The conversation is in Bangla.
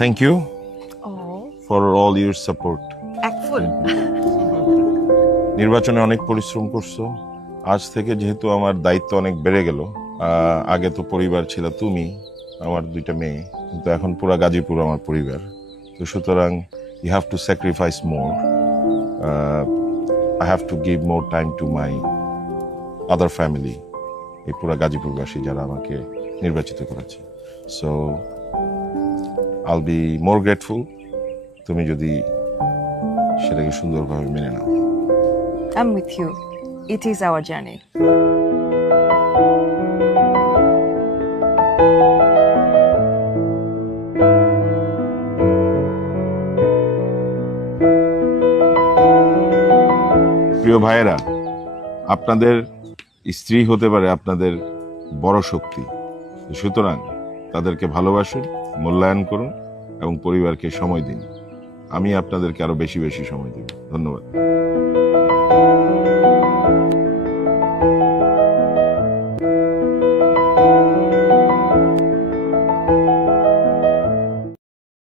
Thank you Oh, for all your support. একফুল। নির্বাচনে অনেক পরিশ্রম করছো। আজ থেকে যেহেতু আমার দায়িত্ব অনেক বেড়ে গেল, আগে তো পরিবার ছিল তুমি, আমার দুইটা মেয়ে, কিন্তু এখন পুরা গাজীপুর আমার পরিবার। তো সুতরাং you have to sacrifice more, I have to give more time to my other family, এই পুরা গাজীপুরবাসী যারা আমাকে নির্বাচিত করেছে। সো আইল বি মোর গ্রেটফুল তুমি যদি সেটাকে সুন্দরভাবে মেনে নাও। I'm with you. It is our journey. প্রিয় ভাইয়েরা, আপনাদের স্ত্রী হতে পারে আপনাদের বড় শক্তি। সুতরাং তাদেরকে ভালোবাসুন, মূল্যায়ন করুন এবং পরিবারকে সময় দিন। আমি আপনাদেরকে আরো বেশি বেশি সময় দেব। ধন্যবাদ।